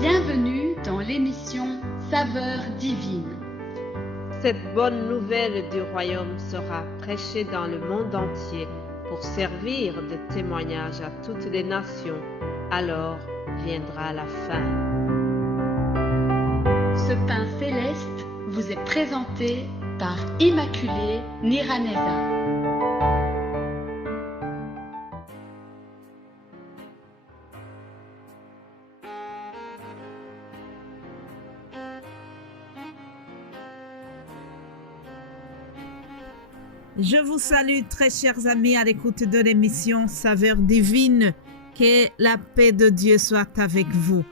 Bienvenue dans l'émission Saveurs divines. Cette bonne nouvelle du royaume sera prêchée dans le monde entier pour servir de témoignage à toutes les nations. Alors viendra la fin. Ce pain céleste vous est présenté par Immaculée Niraneza. Je vous salue très chers amis à l'écoute de l'émission Saveurs divines. Que la paix de Dieu soit avec vous.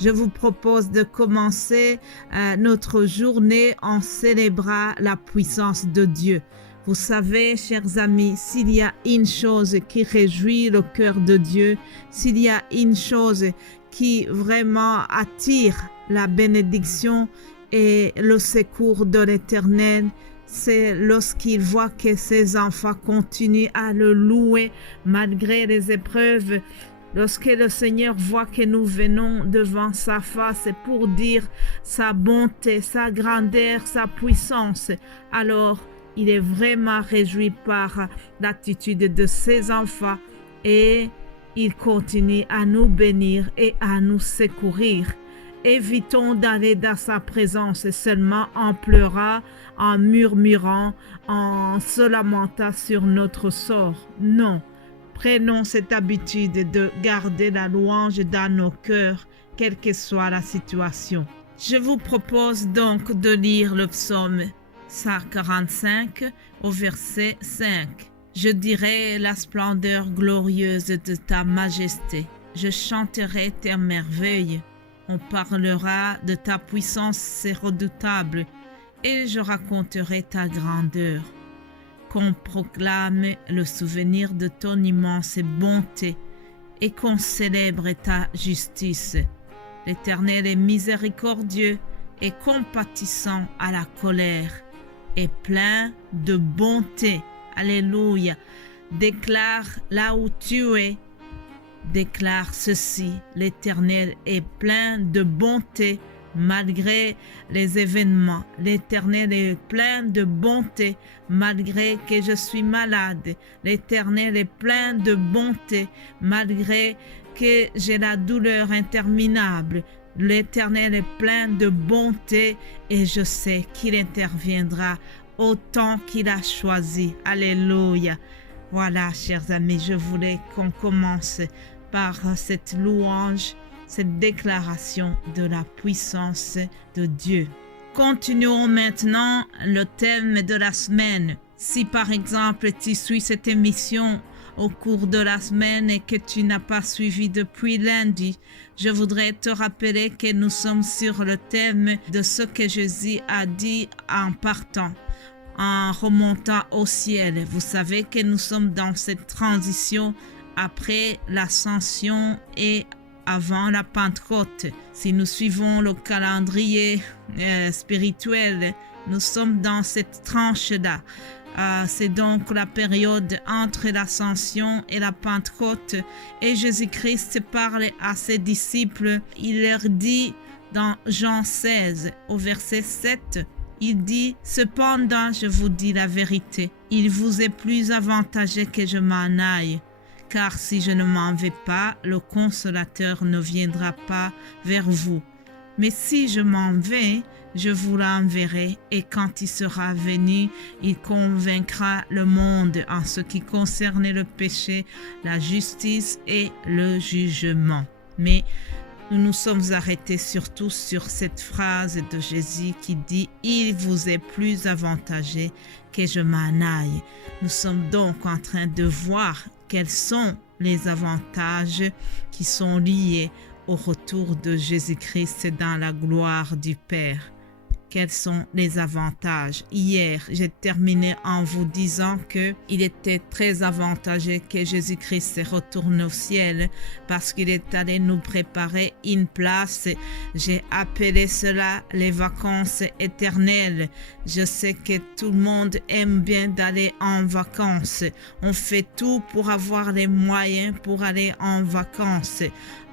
Je vous propose de commencer notre journée en célébrant la puissance de Dieu. Vous savez, chers amis, s'il y a une chose qui réjouit le cœur de Dieu, s'il y a une chose qui vraiment attire la bénédiction et le secours de l'Éternel, c'est lorsqu'il voit que ses enfants continuent à le louer malgré les épreuves. Lorsque le Seigneur voit que nous venons devant sa face pour dire sa bonté, sa grandeur, sa puissance, alors il est vraiment réjoui par l'attitude de ses enfants et il continue à nous bénir et à nous secourir. Évitons d'aller dans sa présence seulement en pleurant, en murmurant, en se lamentant sur notre sort. Non, prenons cette habitude de garder la louange dans nos cœurs, quelle que soit la situation. Je vous propose donc de lire le psaume 145 au verset 5. Je dirai la splendeur glorieuse de ta majesté. Je chanterai tes merveilles. On parlera de ta puissance redoutable et je raconterai ta grandeur. Qu'on proclame le souvenir de ton immense bonté et qu'on célèbre ta justice. L'Éternel est miséricordieux et compatissant à la colère et plein de bonté. Alléluia. Déclare là où tu es. Déclare ceci, l'Éternel est plein de bonté malgré les événements. L'Éternel est plein de bonté malgré que je suis malade. L'Éternel est plein de bonté malgré que j'ai la douleur interminable. L'Éternel est plein de bonté et je sais qu'il interviendra au temps qu'il a choisi. Alléluia. Voilà, chers amis, je voulais qu'on commence par cette louange, cette déclaration de la puissance de Dieu. Continuons maintenant le thème de la semaine. Si par exemple tu suis cette émission au cours de la semaine et que tu n'as pas suivi depuis lundi, je voudrais te rappeler que nous sommes sur le thème de ce que Jésus a dit en partant, en remontant au ciel. Vous savez que nous sommes dans cette transition après l'ascension et avant la Pentecôte. Si nous suivons le calendrier spirituel, nous sommes dans cette tranche-là. C'est donc la période entre l'ascension et la Pentecôte. Et Jésus-Christ parle à ses disciples. Il leur dit dans Jean 16 au verset 7, il dit « Cependant, je vous dis la vérité, il vous est plus avantageux que je m'en aille. Car si je ne m'en vais pas, le Consolateur ne viendra pas vers vous. Mais si je m'en vais, je vous l'enverrai, et quand il sera venu, il convaincra le monde en ce qui concerne le péché, la justice et le jugement. » Mais nous nous sommes arrêtés surtout sur cette phrase de Jésus qui dit « Il vous est plus avantageux que je m'en aille. » Nous sommes donc en train de voir quels sont les avantages qui sont liés au retour de Jésus-Christ dans la gloire du Père. Quels sont les avantages? Hier, j'ai terminé en vous disant qu'il était très avantageux que Jésus-Christ retourne au ciel parce qu'il est allé nous préparer une place. J'ai appelé cela les vacances éternelles. Je sais que tout le monde aime bien d'aller en vacances. On fait tout pour avoir les moyens pour aller en vacances.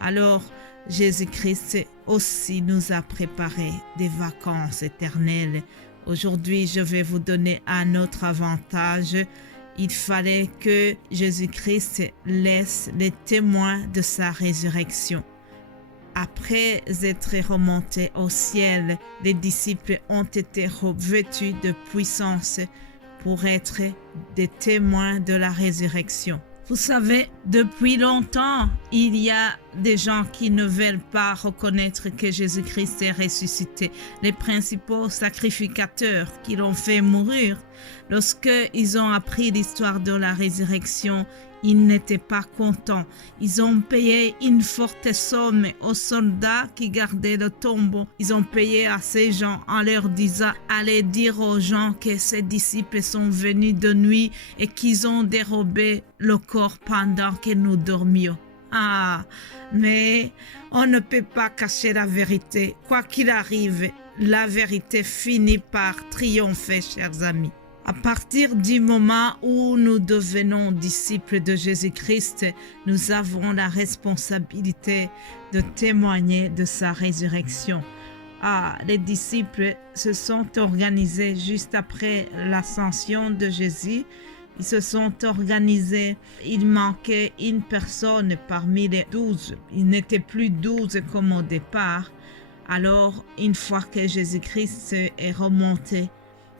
Alors, Jésus-Christ aussi nous a préparé des vacances éternelles. Aujourd'hui, je vais vous donner un autre avantage. Il fallait que Jésus-Christ laisse les témoins de sa résurrection. Après être remontés au ciel, les disciples ont été revêtus de puissance pour être des témoins de la résurrection. Vous savez, depuis longtemps, il y a des gens qui ne veulent pas reconnaître que Jésus-Christ est ressuscité. Les principaux sacrificateurs qui l'ont fait mourir, lorsqu'ils ont appris l'histoire de la résurrection, ils n'étaient pas contents. Ils ont payé une forte somme aux soldats qui gardaient le tombeau. Ils ont payé à ces gens en leur disant « Allez dire aux gens que ces disciples sont venus de nuit et qu'ils ont dérobé le corps pendant que nous dormions. » Ah, mais on ne peut pas cacher la vérité. Quoi qu'il arrive, la vérité finit par triompher, chers amis. À partir du moment où nous devenons disciples de Jésus-Christ, nous avons la responsabilité de témoigner de sa résurrection. Ah, les disciples se sont organisés juste après l'ascension de Jésus. Ils se sont organisés. Il manquait une personne parmi les 12. Il n'était plus 12 comme au départ. Alors, une fois que Jésus-Christ est remonté,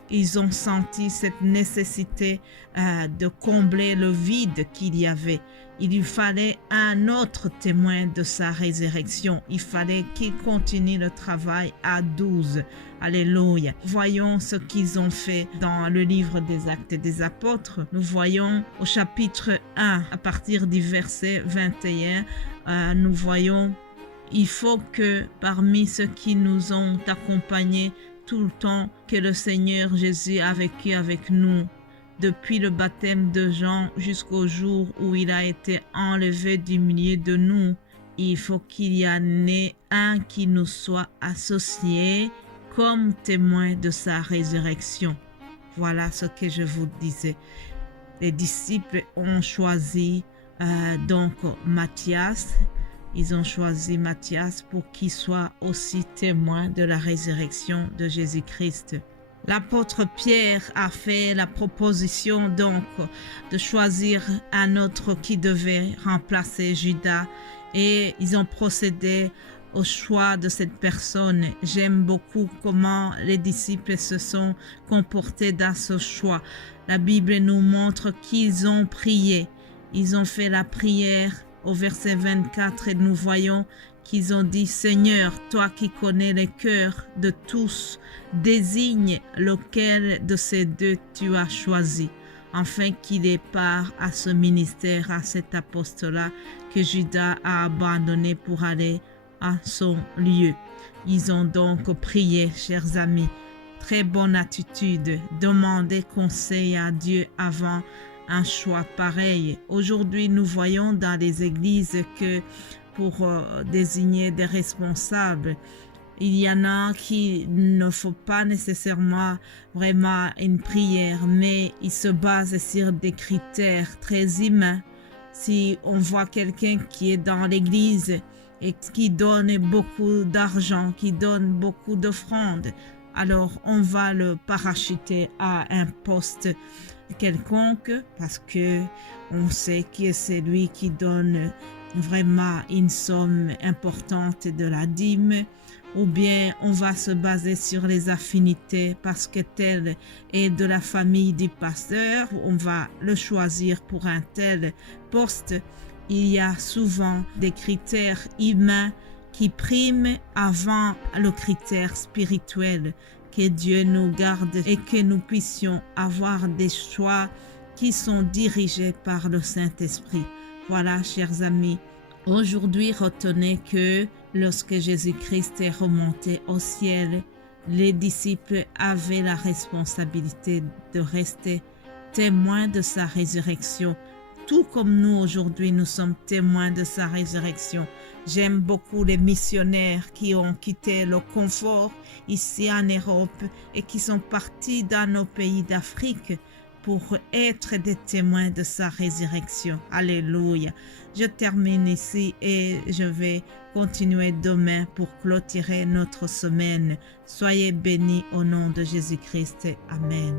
ils ont senti cette nécessité de combler le vide qu'il y avait. Il lui fallait un autre témoin de sa résurrection. Il fallait qu'il continue le travail à 12. Alléluia. Voyons ce qu'ils ont fait dans le livre des Actes des Apôtres. Nous voyons au chapitre 1, à partir du verset 21, nous voyons « Il faut que parmi ceux qui nous ont accompagnés tout le temps que le Seigneur Jésus a vécu avec nous, depuis le baptême de Jean jusqu'au jour où il a été enlevé du milieu de nous, il faut qu'il y en ait un qui nous soit associé comme témoin de sa résurrection. » Voilà ce que je vous disais. Les disciples ont choisi donc Matthias. Ils ont choisi Matthias pour qu'il soit aussi témoin de la résurrection de Jésus-Christ. L'apôtre Pierre a fait la proposition donc de choisir un autre qui devait remplacer Judas et ils ont procédé au choix de cette personne. J'aime beaucoup comment les disciples se sont comportés dans ce choix. La Bible nous montre qu'ils ont prié. Ils ont fait la prière. Au verset 24, nous voyons qu'ils ont dit « Seigneur, toi qui connais les cœurs de tous, désigne lequel de ces deux tu as choisi, afin qu'il ait part à ce ministère, à cet apostolat que Judas a abandonné pour aller à son lieu. » Ils ont donc prié, chers amis. Très bonne attitude, demander conseil à Dieu avant un choix pareil. Aujourd'hui, nous voyons dans les églises que pour désigner des responsables, il y en a qui ne font pas nécessairement vraiment une prière, mais ils se basent sur des critères très humains. Si on voit quelqu'un qui est dans l'église et qui donne beaucoup d'argent, qui donne beaucoup d'offrandes, alors on va le parachuter à un poste quelconque parce que on sait que c'est lui qui donne vraiment une somme importante de la dîme, ou bien on va se baser sur les affinités parce que tel est de la famille du pasteur, on va le choisir pour un tel poste. Il y a souvent des critères humains qui priment avant le critère spirituel. Que Dieu nous garde et que nous puissions avoir des choix qui sont dirigés par le Saint-Esprit. Voilà, chers amis, aujourd'hui, retenez que lorsque Jésus-Christ est remonté au ciel, les disciples avaient la responsabilité de rester témoins de sa résurrection. Tout comme nous aujourd'hui, nous sommes témoins de sa résurrection. J'aime beaucoup les missionnaires qui ont quitté le confort ici en Europe et qui sont partis dans nos pays d'Afrique pour être des témoins de sa résurrection. Alléluia. Je termine ici et je vais continuer demain pour clôturer notre semaine. Soyez bénis au nom de Jésus-Christ. Amen.